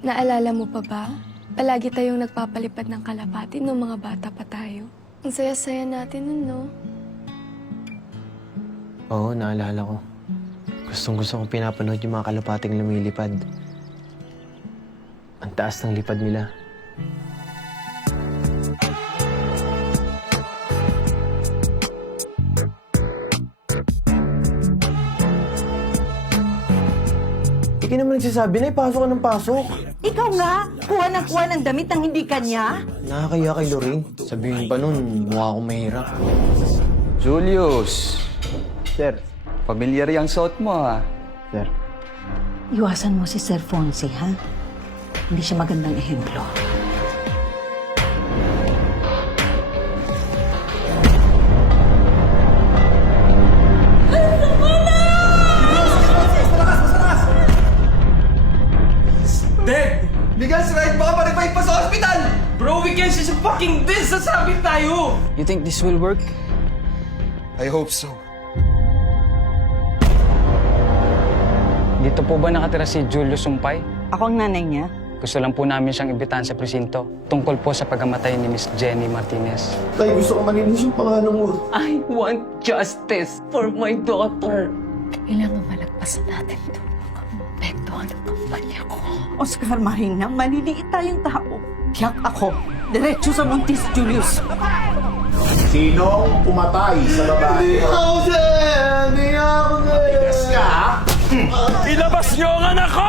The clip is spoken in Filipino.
Naalala mo pa ba? Palagi tayong nagpapalipad ng kalapati nung mga bata pa tayo. Ang saya-saya natin nun, no? Oo, naalala ko. Gustong-gusto kong pinapanood yung mga kalapating lumilipad. Ang taas ng lipad nila. Hindi ka naman nagsasabi na ipasok ka ng pasok. Ikaw nga, kuha ng damit ng hindi kanya. Nakakaya kay Lorraine. Sabihin pa nun, mukha akong mahirap. Julius, Sir. familiar yung suot mo, ha? Sir. Iwasan mo si Sir Fonse, ha? Hindi siya magandang ehemplo. Dead! Bigas, right? Baka pa-revive pa sa hospital! Bro, we can't just fucking this! Sasabit tayo! You think this will work? I hope so. Dito po ba nakatira si Julius Sumpay? Ako ang nanay niya. Gusto lang po namin siyang imbitahan sa presinto tungkol po sa pagamatay ni Miss Jenny Martinez. Tay, gusto ko malinis yung pangalan mo. I want justice for my daughter. Kailangan malagpasan natin ito. Pekto ang kumpanya ko. Oscar Marina, maliliit tayong tao. Tiyak ako. Diretso sa Montis, Julius. Sinong pumatay sa babae? Hindi ako, sir! Yes ka, ha? Ilabas niyo ang anak ko!